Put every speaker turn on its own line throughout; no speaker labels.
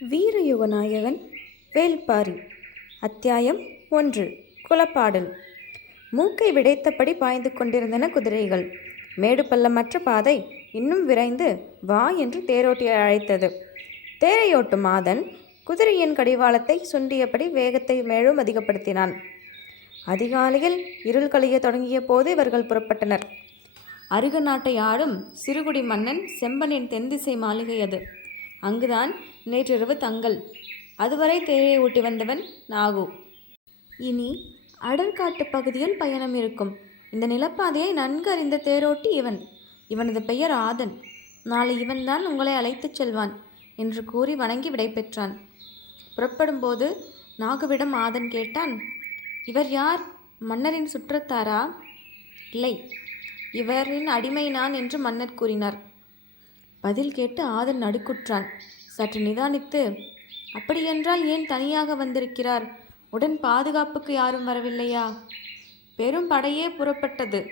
வீரயுகநாயகன் வேல்பாரி அத்தியாயம் ஒன்று. குலப்பாடல். மூக்கை விடைத்தபடி பாய்ந்து கொண்டிருந்தன குதிரைகள். மேடு பள்ளமற்ற பாதை இன்னும் விரைந்து வா என்று தேரோட்டியை அழைத்தது. தேரையோட்டும் மாதன் குதிரையின் கடிவாளத்தை சுண்டியபடி வேகத்தை மேலும் அதிகப்படுத்தினான். அதிகாலையில் இருள் கழிய தொடங்கிய போது இவர்கள் புறப்பட்டனர். அருக நாட்டை ஆளும் சிறுகுடி மன்னன் செம்பனின் தென்திசை மாளிகை அது. அங்குதான் நேற்றிரவு தங்கள். அதுவரை தேரை ஓட்டி வந்தவன் நாகு. இனி அடர்காட்டு பகுதியில் பயணம் இருக்கும். இந்த நிலப்பாதையை நன்கு அறிந்த தேரோட்டி இவன். இவனது பெயர் ஆதன். நாளை இவன்தான் உங்களை அழைத்துச் செல்வான் என்று கூறி வணங்கி விடைபெற்றான். புறப்படும்போது நாகுவிடம் ஆதன் கேட்டான் இவர் யார்? மன்னரின் சுற்றத்தாரா? இல்லை இவரின் அடிமை நான் என்று மன்னர் கூறினார். பதில் கேட்டு ஆதன் நடுக்குற்றான். சற்று நிதானித்து அப்படியென்றால் ஏன் தனியாக வந்திருக்கிறார்? உடன் பாதுகாப்புக்கு யாரும் வரவில்லையா? பெரும் படையே புறப்பட்டது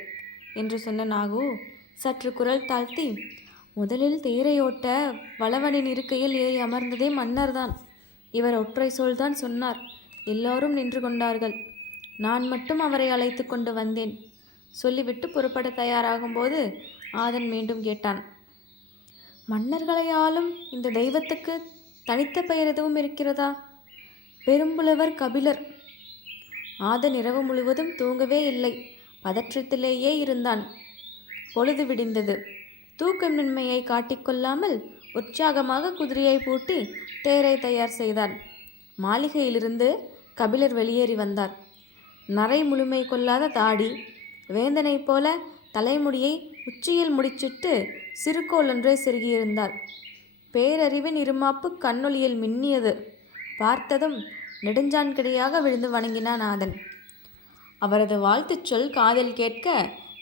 என்று சொன்ன நாகு சற்று குரல் தாழ்த்தி முதலில் தேரையோட்ட வளவனின் இருக்கையில் ஏறி அமர்ந்ததே மன்னர்தான். இவர் ஒற்றை சொல்தான் சொன்னார். எல்லோரும் நின்று கொண்டார்கள். நான் மட்டும் அவரை அழைத்து கொண்டு வந்தேன். சொல்லிவிட்டு புறப்பட தயாராகும்போது ஆதன் மீண்டும் கேட்டான். மன்னர்களை ஆளும் இந்த தெய்வத்துக்கு தனித்த பெயர் எதுவும் இருக்கிறதா? பெரும்புலவர் கபிலர். ஆத இரவு முழுவதும் தூங்கவே இல்லை. பதற்றத்திலேயே இருந்தான். பொழுது விடிந்தது. தூக்கமின்மையை காட்டிக்கொள்ளாமல் உற்சாகமாக குதிரையை பூட்டி தேரை தயார் செய்தான். மாளிகையிலிருந்து கபிலர் வெளியேறி வந்தார். நரை முழுமை கொள்ளாத தாடி வேந்தனைப் போல தலைமுடியை உச்சியில் முடிச்சிட்டு சிறுகோள் ஒன்றே செருகியிருந்தார் பேரறிவின் இருமாப்பு கண்ணொளியில் மின்னியது. பார்த்ததும் நெடுஞ்சான்கிடையாக விழுந்து வணங்கினான் நாதன். அவரது வாழ்த்துச் சொல் காதில் கேட்க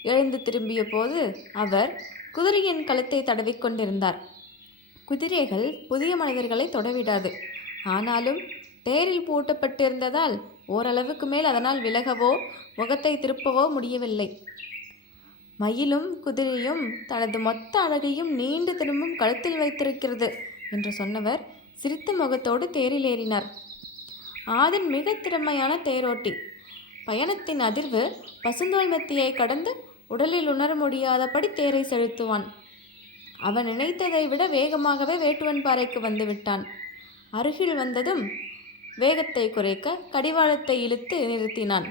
எழுந்து திரும்பிய போது அவர் குதிரையின் கழுத்தை தடவிக்கொண்டிருந்தார் குதிரைகள் புதிய மனிதர்களை தொடவிடாது. ஆனாலும் தேரில் பூட்டப்பட்டிருந்ததால் ஓரளவுக்கு மேல் அதனால் விலகவோ முகத்தை திருப்பவோ முடியவில்லை. மயிலும் குதிரையும் தனது மொத்த அழகையும் நீண்டு திரும்பும் கழுத்தில் வைத்திருக்கிறது என்று சொன்னவர் சிரித்த முகத்தோடு தேரில் ஏறினார் ஆதன் மிக திறமையான தேரோட்டி. பயணத்தின் அதிர்வு பசுந்தோல் மத்தியை கடந்து உடலில் உணர முடியாதபடி தேரை செலுத்துவான். அவன் நினைத்ததை விட வேகமாகவே வேட்டுவன் பாறைக்கு வந்து விட்டான். அருகில் வந்ததும் வேகத்தை குறைக்க கடிவாளத்தை இழுத்து நிறுத்தினான்.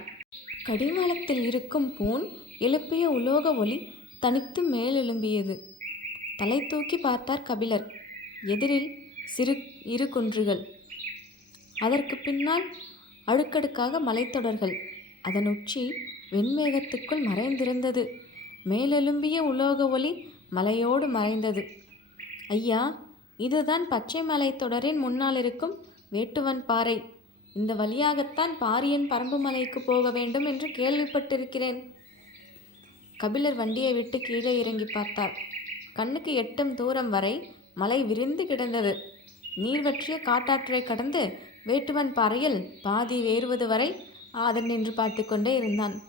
கடிவாளத்தில் இருக்கும் பூன் எழுப்பிய உலோக ஒளி தனித்து மேலெழும்பியது. தலை தூக்கி பார்த்தார் கபிலர் எதிரில் சிறு இரு குன்றுகள். அதற்கு பின்னால் அடுக்கடுக்காக மலைத்தொடர்கள். அதன் உச்சி வெண்மேகத்துக்குள் மறைந்திருந்தது. மேலெலும்பிய உலோக ஒளி மலையோடு மறைந்தது. ஐயா இதுதான் பச்சை மலைத்தொடரின் முன்னால் இருக்கும் வேட்டுவன் பாறை. இந்த வழியாகத்தான் பாரியன் பரம்பு மலைக்கு போக வேண்டும் என்று கேள்விப்பட்டிருக்கிறேன். கபிலர் வண்டியை விட்டு கீழே இறங்கி பார்த்தார். கண்ணுக்கு எட்டும் தூரம் வரை மலை விரிந்து கிடந்தது. நீர் வற்றிய காட்டாற்றை கடந்து வேட்டுவன் பாறையில் பாதி வேறுவது வரை ஆதன் நின்று பார்த்து கொண்டே இருந்தான்.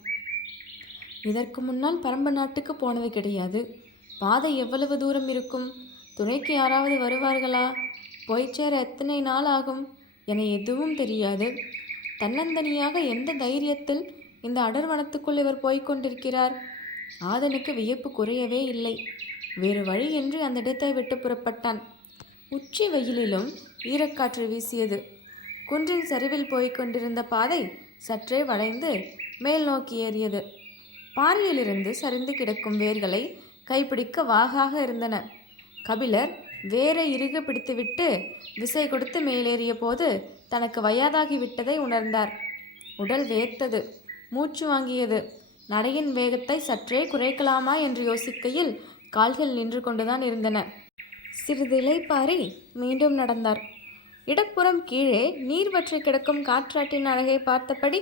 இதற்கு முன்னால் பரம்பு நாட்டுக்கு போனது கிடையாது. பாதை எவ்வளவு தூரம் இருக்கும்? துணைக்கு யாராவது வருவார்களா? போய் சேர எத்தனை நாள் ஆகும்? என எதுவும் தெரியாது. தன்னந்தனியாக எந்த தைரியத்தில் இந்த அடர்வனத்துக்குள் இவர் போய்கொண்டிருக்கிறார் ஆதனுக்கு வியப்பு குறையவே இல்லை. வேறு வழியின்றி அந்த இடத்தை விட்டு புறப்பட்டான். உச்சி வெயிலிலும் ஈரக்காற்று வீசியது. குன்றின் சரிவில் போய்கொண்டிருந்த பாதை சற்றே வளைந்து மேல் நோக்கி ஏறியது. பாறையிலிருந்து சரிந்து கிடக்கும் வேர்களை கைப்பிடிக்க வாகாக இருந்தன. கபிலர் வேரை இறுக பிடித்துவிட்டு விசை கொடுத்து மேலேறிய போது தனக்கு வயதாகி விட்டதை உணர்ந்தார். உடல் வேர்த்தது மூச்சு வாங்கியது. நடையின் வேகத்தை சற்றே குறைக்கலாமா என்று யோசிக்கையில் கால்கள் நின்று கொண்டுதான் இருந்தன. சிறிது இலைப்பாரி மீண்டும் நடந்தார். இடப்புறம் கீழே நீர் வற்றி கிடக்கும் காற்றாட்டின் அழகை பார்த்தபடி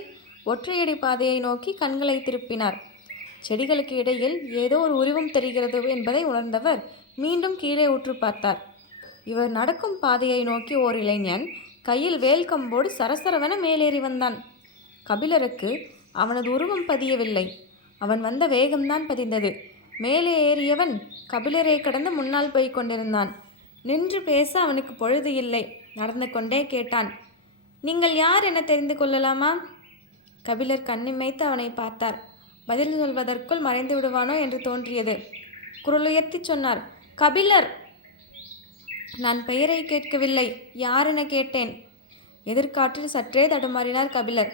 ஒற்றையடி பாதையை நோக்கி கண்களை திருப்பினார். செடிகளுக்கு இடையில் ஏதோ ஒரு உருவம் தெரிகிறது என்பதை உணர்ந்தவர் மீண்டும் கீழே உற்று பார்த்தார். இவர் நடக்கும் பாதையை நோக்கி ஓர் இளைஞன் கையில் வேல் கம்போடு சரசரவென மேலேறி வந்தான். கபிலருக்கு அவனது உருவம் பதியவில்லை. அவன் வந்த வேகம்தான் பதிந்தது. மேலே ஏறியவன் கபிலரை கடந்து முன்னால் போய் கொண்டிருந்தான். நின்று பேச அவனுக்கு பொழுது இல்லை. நடந்து கொண்டே கேட்டான் நீங்கள் யார் என தெரிந்து கொள்ளலாமா? கபிலர் கண்ணிமைத்து அவனை பார்த்தார். பதில் சொல்வதற்குள் மறைந்து விடுவானோ? என்று தோன்றியது. குரலுயர்த்தி சொன்னார் கபிலர் நான் பெயரை கேட்கவில்லை. யாரென கேட்டேன்? எதிர்காற்றில் சற்றே தடுமாறினார் கபிலர்.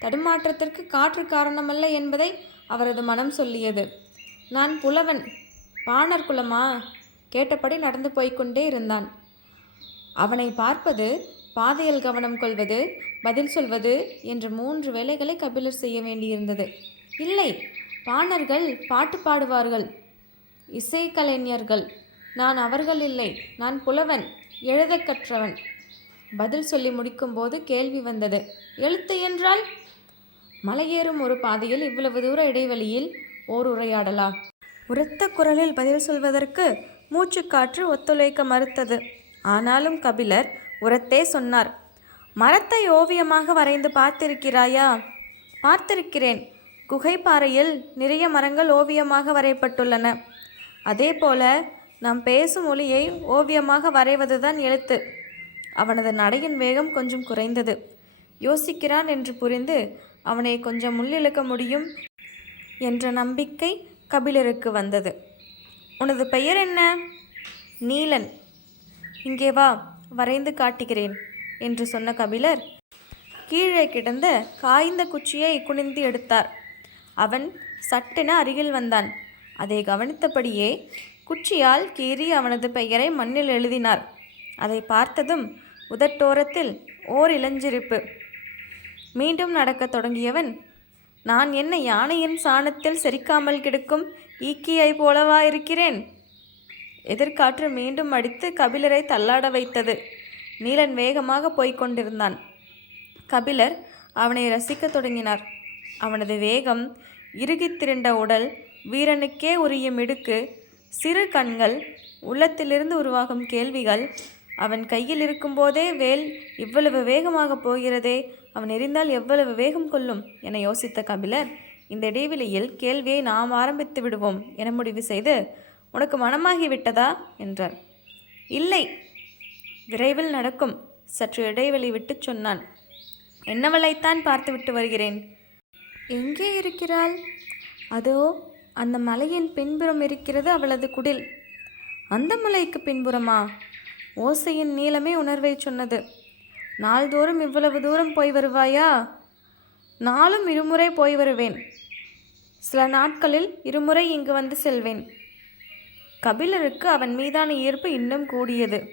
தடுமாற்றத்திற்கு காற்று காரணமல்ல என்பதை அவரது மனம் சொல்லியது. நான் புலவன் பாணர் குலமா? கேட்டபடி நடந்து போய்க்கொண்டே இருந்தான். அவனை பார்ப்பது பாதையில் கவனம் கொள்வது பதில் சொல்வது என்ற மூன்று வேலைகளை கபிலர் செய்ய வேண்டியிருந்தது. இல்லை பாணர்கள் பாட்டு பாடுவார்கள். இசைக்கலைஞர்கள். நான் அவர்கள் இல்லை. நான் புலவன் எழுதக் கற்றவன். பதில் சொல்லி முடிக்கும்போது கேள்வி வந்தது எழுத்து என்றால்? மலையேறும் ஒரு பாதையில் இவ்வளவு தூர இடைவெளியில் ஓர் உரையாடலா உரத்த குரலில் பதில் சொல்வதற்கு மூச்சுக்காற்று ஒத்துழைக்க மறுத்தது. ஆனாலும் கபிலர் உரத்தே சொன்னார் மரத்தை ஓவியமாக வரைந்து பார்த்திருக்கிறாயா? பார்த்திருக்கிறேன். குகைப்பாறையில் நிறைய மரங்கள் ஓவியமாக வரையப்பட்டுள்ளன. அதே போல நாம் பேசும் ஒளியை ஓவியமாக வரைவதுதான் எழுத்து. அவனது நடையின் வேகம் கொஞ்சம் குறைந்தது. யோசிக்கிறான் என்று புரிந்து அவனை கொஞ்சம் முள்ளிழுக்க முடியும் என்ற நம்பிக்கை கபிலருக்கு வந்தது. உனது பெயர் என்ன? நீலன். இங்கே வா வரைந்து காட்டுகிறேன் என்று சொன்ன கபிலர் கீழே கிடந்த காய்ந்த குச்சியை குனிந்து எடுத்தார். அவன் சட்டென அருகில் வந்தான். அதை கவனித்தபடியே குச்சியால் கீறி அவனது பெயரை மண்ணில் எழுதினார். அதை பார்த்ததும் உதட்டோரத்தில் ஓர் இளஞ்சிரிப்பு. மீண்டும் நடக்கத் தொடங்கியவன் நான் என்ன யானையின் சாணத்தில் செரிக்காமல் கிடக்கும் ஈக்கியை போலவா இருக்கிறேன்? எதிர்காற்று மீண்டும் அடித்து கபிலரை தள்ளாட வைத்தது. நீலன் வேகமாக போய்க் கொண்டிருந்தான். கபிலர் அவனை ரசிக்கத் தொடங்கினார். அவனது வேகம் இறுகித் திரண்ட உடல் வீரனுக்கே உரிய மிடுக்கு சிறு கண்கள் உள்ளத்திலிருந்து உருவாகும் கேள்விகள் அவன் கையில் இருக்கும்போதே வேல் இவ்வளவு வேகமாக போகிறதே அவன் எரிந்தால் எவ்வளவு வேகம் கொள்ளும் என யோசித்த கபிலர் இந்த இடைவெளியில் கேள்வியை நாம் ஆரம்பித்து விடுவோம் என முடிவு செய்து உனக்கு மனமாகிவிட்டதா? என்றார். இல்லை. விரைவில் நடக்கும் சற்று இடைவெளி விட்டு சொன்னான். என்னவளைத்தான் பார்த்துவிட்டு வருகிறேன். எங்கே இருக்கிறாள்? அதோ அந்த மலையின் பின்புறம் இருக்கிறது அவளது குடில். அந்த மலைக்கு பின்புறமா? ஓசையின் நீளமே உணர்வை சொன்னது. நாள்தோறும் இவ்வளவு தூரம் போய் வருவாயா? நாளும் இருமுறை போய் வருவேன். சில நாட்களில் இருமுறை இங்கு வந்து செல்வேன். கபிலருக்கு அவன் மீதான ஈர்ப்பு இன்னும் கூடியது.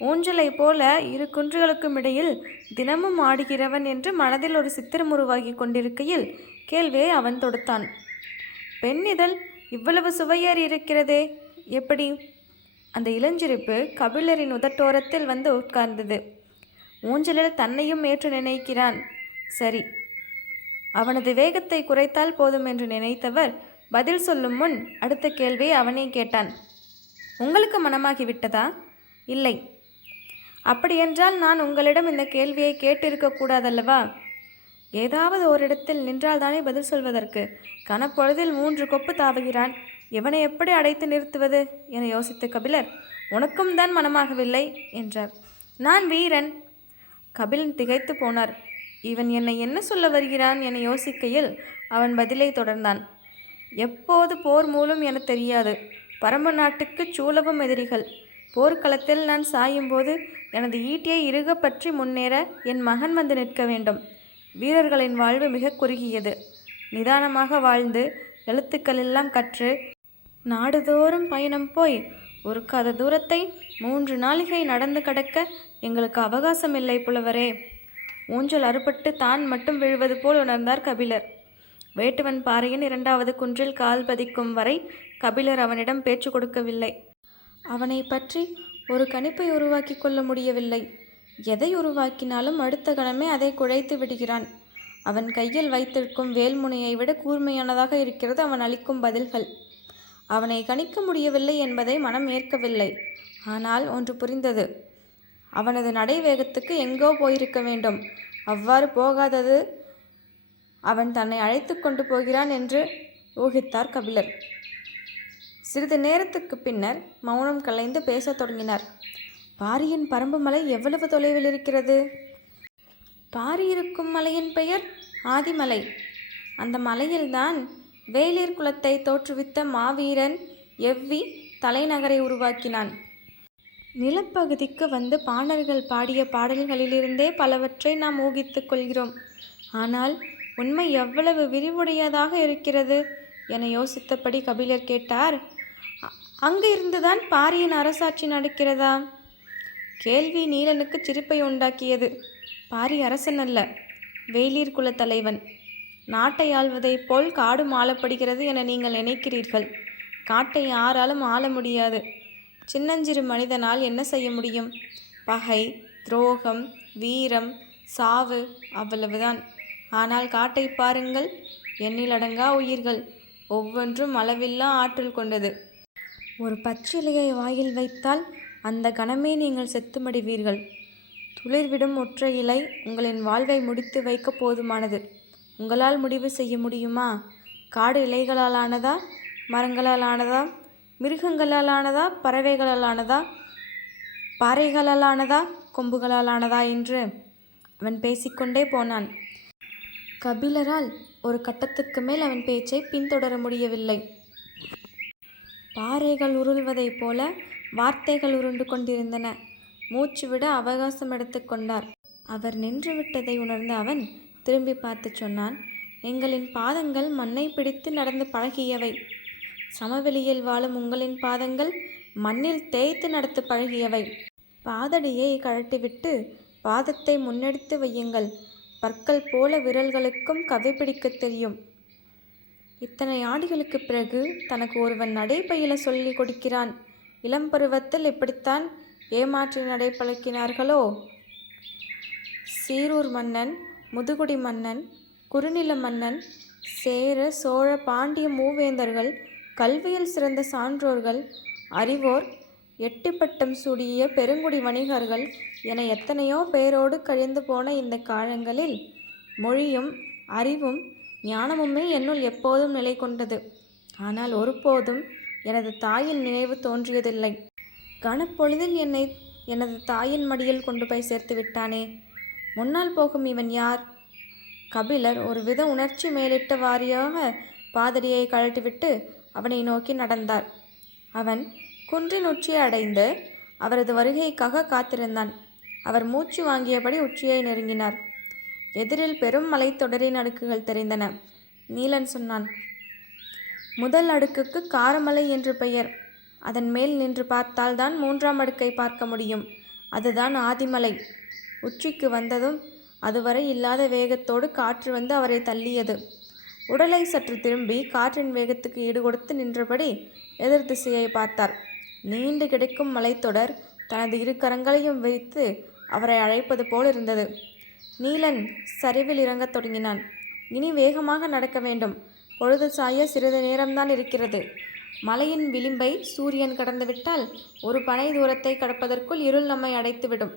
ஊஞ்சலை போல இரு குன்றுகளுக்கும் இடையில் தினமும் ஆடுகிறவன் என்று மனதில் ஒரு சித்திரம் உருவாகி கொண்டிருக்கையில் கேள்வியை அவன் தொடுத்தான். பெண் இதழ் இவ்வளவு சுவையேறி இருக்கிறதே? எப்படி? அந்த இளஞ்சிரிப்பு கபிலரின் உதட்டோரத்தில் வந்து உட்கார்ந்தது. ஊஞ்சலில் தன்னையும் ஏற்று நினைக்கிறான். சரி அவனது வேகத்தை குறைத்தால் போதும் என்று நினைத்தவர் பதில் சொல்லும் முன் அடுத்த கேள்வியை அவனே கேட்டான். உங்களுக்கு மனமாகிவிட்டதா இல்லை. அப்படியென்றால் நான் உங்களிடம் இந்த கேள்வியை கேட்டிருக்க ஏதாவது ஏதாவது ஓரிடத்தில் நின்றால்தானே பதில் சொல்வதற்கு? கனப்பொழுதில் மூன்று கொப்பு தாவுகிறான். இவனை எப்படி அடைத்து நிறுத்துவது? என யோசித்த கபிலர். உனக்கும் தான் மனமாகவில்லை என்றார். நான் வீரன். கபிலன் திகைத்து போனார். இவன் என்னை என்ன சொல்ல வருகிறான்? என யோசிக்கையில் அவன் பதிலை தொடர்ந்தான். எப்போது போர் மூலம் என தெரியாது. பரம்பு நாட்டுக்கு சூழவும் எதிரிகள். போர்க்களத்தில் நான் சாயும்போது எனது ஈட்டியை இறுக பற்றி முன்னேற என் மகன் வந்து நிற்க வேண்டும். வீரர்களின் வாழ்வு மிக குறுகியது. நிதானமாக வாழ்ந்து எழுத்துக்கள் எல்லாம் கற்று நாடுதோறும் பயணம் போய் ஒரு கத தூரத்தை மூன்று நாளிகை நடந்து கடக்க எங்களுக்கு அவகாசம் இல்லை புலவரே. ஊஞ்சல் அறுபட்டு தான் மட்டும் விழுவது போல் உணர்ந்தார் கபிலர். வேட்டுவன் பாறையின் இரண்டாவது குன்றில் கால் பதிக்கும் வரை கபிலர் அவனிடம் பேச்சு கொடுக்கவில்லை. அவனை பற்றி ஒரு கணிப்பை உருவாக்கி கொள்ள முடியவில்லை. எதை உருவாக்கினாலும் அடுத்த கணமே அதை குழைத்து விடுகிறான். அவன் கையில் வைத்திருக்கும் வேல்முனையை விட கூர்மையானதாக இருக்கிறது அவன் அளிக்கும் பதில்கள். அவனை கணிக்க முடியவில்லை என்பதை மனம் ஏற்கவில்லை. ஆனால் ஒன்று புரிந்தது. அவனது நடை வேகத்துக்கு எங்கோ போயிருக்க வேண்டும். அவ்வாறு போகாதது அவன் தன்னை அழைத்து கொண்டு போகிறான் என்று ஊகித்தார் கபிலர். சிறிது நேரத்துக்கு பின்னர் மௌனம் கலைந்து பேசத் தொடங்கினார். பாரியின் பரம்பு மலை எவ்வளவு தொலைவில் இருக்கிறது? பாரி இருக்கும் மலையின் பெயர் ஆதிமலை. அந்த மலையில்தான் வேலிர் குலத்தை தோற்றுவித்த மாவீரன் எவ்வி தலைநகரை உருவாக்கினான். நிலப்பகுதிக்கு வந்து பாணர்கள் பாடிய பாடல்களிலிருந்தே பலவற்றை நாம் ஊகித்துக் கொள்கிறோம். ஆனால் உண்மை எவ்வளவு விரிவுடையதாக இருக்கிறது என யோசித்தபடி கபிலர் கேட்டார் அங்கு இருந்துதான் பாரியின் அரசாட்சி நடக்கிறதா? கேள்வி நீலனுக்கு சிரிப்பை உண்டாக்கியது. பாரி அரசன் அல்ல வேலீர் தலைவன். நாட்டை ஆள்வதைப் போல் காடும் ஆளப்படுகிறது என நீங்கள் நினைக்கிறீர்கள். காட்டை யாராலும் ஆள முடியாது. சின்னஞ்சிறு மனிதனால் என்ன செய்ய முடியும்? பகை துரோகம் வீரம் சாவு அவ்வளவுதான். ஆனால் காட்டை பாருங்கள் எண்ணிலடங்கா உயிர்கள். ஒவ்வொன்றும் அளவில்லா ஆற்றல் கொண்டது. ஒரு பச்சிலையை வாயில் வைத்தால் அந்த கணமே நீங்கள் செத்து மடிவீர்கள் துளிர்விடும் ஒற்றை இலை உங்களின் வாழ்வை முடித்து வைக்க போதுமானது. உங்களால் முடிவு செய்ய முடியுமா? காடு இலைகளால் ஆனதா மரங்களால் ஆனதா மிருகங்களால் ஆனதா பறவைகளால் ஆனதா பாறைகளால் ஆனதா கொம்புகளால் ஆனதா என்று அவன் பேசிக்கொண்டே போனான். கபிலரால் ஒரு கட்டத்துக்கு மேல் அவன் பேச்சை பின்தொடர முடியவில்லை. பாறைகள் உருள்வதைப் போல வார்த்தைகள் உருண்டு கொண்டிருந்தன. மூச்சு விட அவகாசம் எடுத்துக்கொண்டார் அவர் நின்றுவிட்டதை உணர்ந்த அவன் திரும்பி பார்த்து சொன்னான் எங்களின் பாதங்கள் மண்ணை பிடித்து நடந்து பழகியவை. சமவெளியில் வாழும் உங்களின் பாதங்கள் மண்ணில் தேய்த்து நடத்து பழகியவை. பாதடியை கழட்டிவிட்டு பாதத்தை முன்னெடுத்து வையுங்கள். பற்கள் போல விரல்களுக்கும் கதை பிடிக்கத் தெரியும். இத்தனை ஆண்டுகளுக்கு பிறகு தனக்கு ஒருவன் நடைபயில சொல்லி கொடுக்கிறான். இளம் பருவத்தில் இப்படித்தான் ஏமாற்றி நடைபழக்கினார்களோ? சீரூர் மன்னன் முதுகுடி மன்னன் குறுநில மன்னன் சேர சோழ பாண்டிய மூவேந்தர்கள் கல்வியில் சிறந்த சான்றோர்கள் அறிவோர் எட்டுப்பட்டம் சூடிய பெருங்குடி வணிகர்கள் என எத்தனையோ பேரோடு கழிந்து போன இந்த காலங்களில் மொழியும் அறிவும் ஞானமுமே என்னுள் எப்போதும் நிலை கொண்டது ஆனால் ஒருபோதும் எனது தாயின் நினைவு தோன்றியதில்லை. கனப்பொழுதில் என்னை எனது தாயின் மடியில் கொண்டு போய் சேர்த்து விட்டானே. முன்னால் போகும் இவன் யார்? கபிலர் ஒரு வித உணர்ச்சி மேலிட்ட வாரியாக பாதடியை கழட்டிவிட்டு அவனை நோக்கி நடந்தார். அவன் குன்றின் உச்சியை அடைந்து அவரது வருகைக்காக காத்திருந்தான். அவர் மூச்சு வாங்கியபடி உச்சியை நெருங்கினார். எதிரில் பெரும் மலைத்தொடரின் அடுக்குகள் தெரிந்தன. நீலன் சொன்னான் முதல் அடுக்குக்கு காரமலை என்று பெயர். அதன் மேல் நின்று பார்த்தால்தான் மூன்றாம் அடுக்கை பார்க்க முடியும். அதுதான் ஆதிமலை. உச்சிக்கு வந்ததும் அதுவரை இல்லாத வேகத்தோடு காற்று வந்து அவரை தள்ளியது. உடலை சற்று திரும்பி காற்றின் வேகத்துக்கு ஈடுகொடுத்து நின்றபடி எதிர் திசையை பார்த்தார். நீண்டு கிடைக்கும் மலைத்தொடர் தனது இரு கரங்களையும் விரித்து அவரை அழைப்பது போல் இருந்தது. நீலன் சரிவில் இறங்கத் தொடங்கினான். இனி வேகமாக நடக்க வேண்டும். பொழுது சாய சிறிது நேரம்தான் இருக்கிறது. மலையின் விளிம்பை சூரியன் கடந்துவிட்டால் ஒரு பனை தூரத்தை கடப்பதற்குள் இருள் நம்மை அடைத்துவிடும்.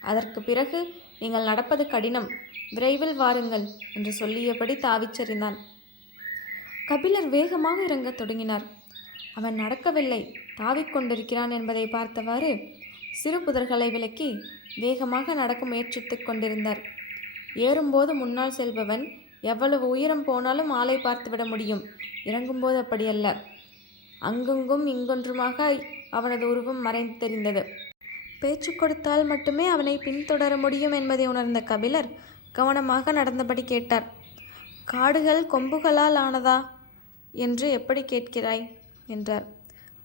அதற்கு பிறகு நீங்கள் நடப்பது கடினம். விரைவில் வாருங்கள் என்று சொல்லியபடி தாவிச்செறிந்தான். கபிலர் வேகமாக இறங்கத் தொடங்கினார். அவன் நடக்கவில்லை. தாவிக் கொண்டிருக்கிறான் என்பதை பார்த்தவாறு சிறு புதர்களை விலக்கி வேகமாக நடக்க முயற்சித்துக் கொண்டிருந்தார். ஏறும்போது முன்னால் செல்பவன் எவ்வளவு உயரம் போனாலும் ஆளை பார்த்துவிட முடியும். இறங்கும்போது அப்படியல்ல. அங்கெங்கும் இங்கொன்றுமாக அவனது உருவம் மறைந்து தெரிந்தது. பேச்சு கொடுத்தால் மட்டுமே அவனை பின்தொடர முடியும் என்பதை உணர்ந்த கபிலர் கவனமாக நடந்தபடி கேட்டார். காடுகள் கொம்புகளால் ஆனதா? என்று எப்படி கேட்கிறாய்? என்றார்.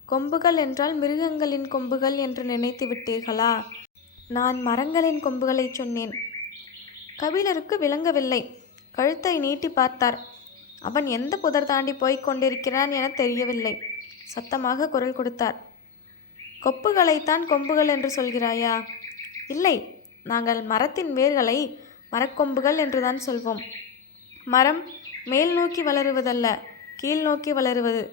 கொம்புகள் என்றால் மிருகங்களின் கொம்புகள் என்று நினைத்து விட்டீர்களா? நான் மரங்களின் கொம்புகளைச் சொன்னேன். கபிலருக்கு விளங்கவில்லை. கழுத்தை நீட்டி பார்த்தார். அவன் எந்த புதர் தாண்டி போய்க் கொண்டிருக்கிறான் என தெரியவில்லை சத்தமாக குரல் கொடுத்தார். கொப்புகளைத்தான் கொம்புகள் என்று சொல்கிறாயா? இல்லை நாங்கள் மரத்தின் வேர்களை மரக்கொம்புகள் என்றுதான் சொல்வோம். மரம் மேல் நோக்கி வளருவதல்ல கீழ் நோக்கி வளருவது.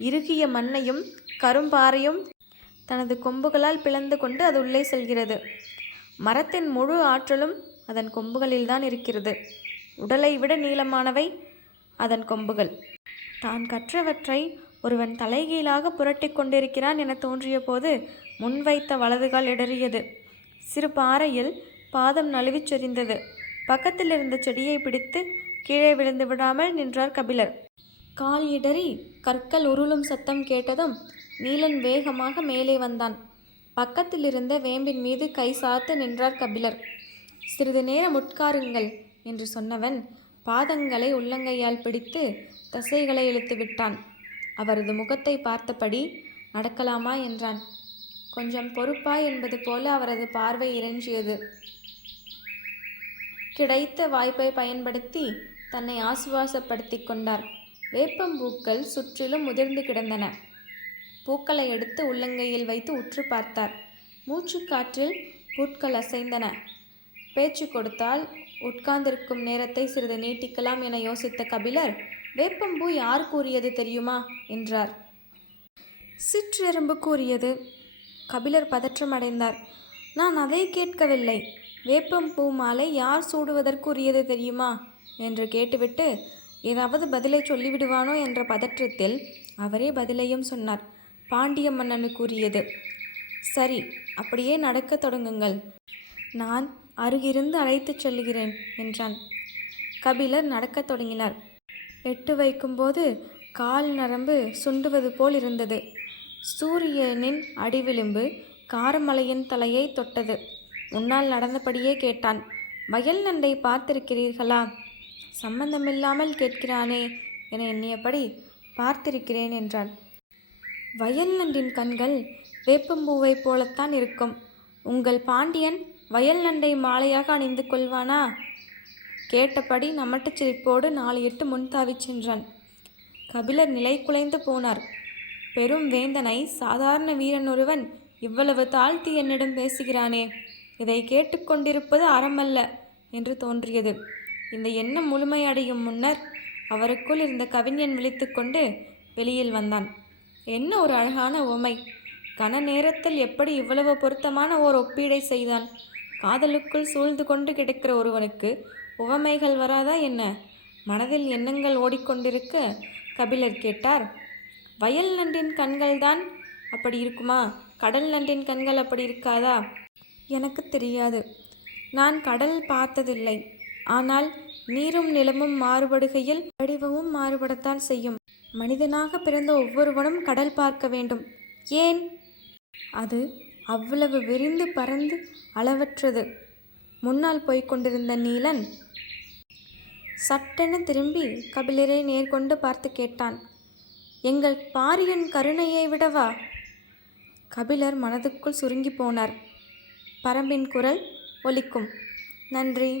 இறுகிய மண்ணையும் கரும்பாறையும் தனது கொம்புகளால் பிளந்து கொண்டு அது உள்ளே செல்கிறது. மரத்தின் முழு ஆற்றலும் அதன் கொம்புகளில்தான் இருக்கிறது. உடலை விட நீளமானவை அதன் கொம்புகள். தான் கற்றவற்றை ஒருவன் தலைகீழாக புரட்டி கொண்டிருக்கிறான் என தோன்றிய போது முன்வைத்த வலதுகால் இடறியது. சிறு பாறையில் பாதம் நழுவிச் சொரிந்தது. பக்கத்தில் இருந்த செடியை பிடித்து கீழே விழுந்து விடாமல் நின்றார் கபிலர். கால் இடறி கற்கள் உருளும் சத்தம் கேட்டதும் நீலன் வேகமாக மேலே வந்தான். பக்கத்தில் இருந்த வேம்பின் மீது கை சாத்து நின்றார் கபிலர். சிறிது நேரம் உட்காருங்கள். என்று சொன்னவன் பாதங்களை உள்ளங்கையால் பிடித்து தசைகளை இழுத்து விட்டான். அவரது முகத்தை பார்த்தபடி நடக்கலாமா? என்றான். கொஞ்சம் பொறுப்பாய் என்பது போல அவரது பார்வை இறைஞ்சியது கிடைத்த வாய்ப்பை பயன்படுத்தி தன்னை ஆசுவாசப்படுத்தி கொண்டார். வேப்பம்பூக்கள் சுற்றிலும் முதிர்ந்து கிடந்தன. பூக்களை எடுத்து உள்ளங்கையில் வைத்து உற்று பார்த்தார். மூச்சுக்காற்றில் பூட்கள் அசைந்தன. பேச்சு கொடுத்தால் உட்கார்ந்திருக்கும் நேரத்தை சிறிது நீட்டிக்கலாம் என யோசித்த கபிலர் வேப்பம்பூ யார் கூறியது தெரியுமா? என்றார். சிற்றெரும்பு கூறியது. கபிலர் பதற்றம் அடைந்தார். நான் அதை கேட்கவில்லை. வேப்பம்பூ மாலை யார் சூடுவதற்குரியது தெரியுமா? என்று கேட்டுவிட்டு ஏதாவது பதிலை சொல்லிவிடுவானோ? என்ற பதற்றத்தில் அவரே பதிலையும் சொன்னார். பாண்டிய மன்னனு கூறியது. சரி அப்படியே நடக்கத் தொடங்குங்கள். நான் அருகிருந்து அழைத்துச் செல்லுகிறேன் என்றான். கபிலர் நடக்கத் தொடங்கினார். எட்டு வைக்கும்போது கால் நரம்பு சுண்டுவது போல் இருந்தது. சூரியனின் அடிவிளிம்பு காரமலையின் தலையை தொட்டது. முன்னால் நடந்தபடியே கேட்டான். வயல் நண்டை பார்த்திருக்கிறீர்களா? சம்பந்தமில்லாமல் கேட்கிறானே என எண்ணியபடி பார்த்திருக்கிறேன் என்றான் வயல் நண்டின் கண்கள் வேப்பம்பூவைப் போலத்தான் இருக்கும். உங்கள் பாண்டியன் வயல் நண்டை மாலையாக அணிந்து கொள்வானா? கேட்டபடி நமட்டுச் சிரிப்போடு நாலு எட்டு முன்தாவிச் சென்றான். கபிலர் நிலை குலைந்து போனார். பெரும் வேந்தனை சாதாரண வீரன் ஒருவன் இவ்வளவு தாழ்த்தி என்னிடம் பேசுகிறானே? இதை கேட்டுக்கொண்டிருப்பது அறமல்ல என்று தோன்றியது. இந்த எண்ணம் முழுமையடையும் முன்னர் அவருக்குள் இருந்த கவிஞன் விழித்துக்கொண்டு வெளியில் வந்தான். என்ன ஒரு அழகான உமை! கன நேரத்தில் எப்படி இவ்வளவு பொருத்தமான ஓர் ஒப்பீடை செய்தான்? காதலுக்குள் சூழ்ந்து கொண்டு கிடக்கிற ஒருவனுக்கு உவமைகள் வராதா என்ன? மனதில் எண்ணங்கள் ஓடிக்கொண்டிருக்க கபிலர் கேட்டார் வயல் நண்டின் கண்கள்தான் அப்படி இருக்குமா? கடல் நண்டின் கண்கள் அப்படி இருக்காதா? எனக்கு தெரியாது. நான் கடல் பார்த்ததில்லை. ஆனால் நீரும் நிலமும் மாறுபடுகையில் வடிவமும் மாறுபடத்தான் செய்யும். மனிதனாக பிறந்த ஒவ்வொருவனும் கடல் பார்க்க வேண்டும். ஏன்? அது அவ்வளவு விரிந்து பறந்து அளவற்றது. முன்னால் போய்க் கொண்டிருந்த நீலன் சட்டென திரும்பி கபிலரை நேர்கொண்டு பார்த்து கேட்டான். எங்கள் பாரியன் கருணையை விடவா? கபிலர் மனதுக்குள் சுருங்கி போனார். பரம்பின் குரல் ஒலிக்கும். நன்றி.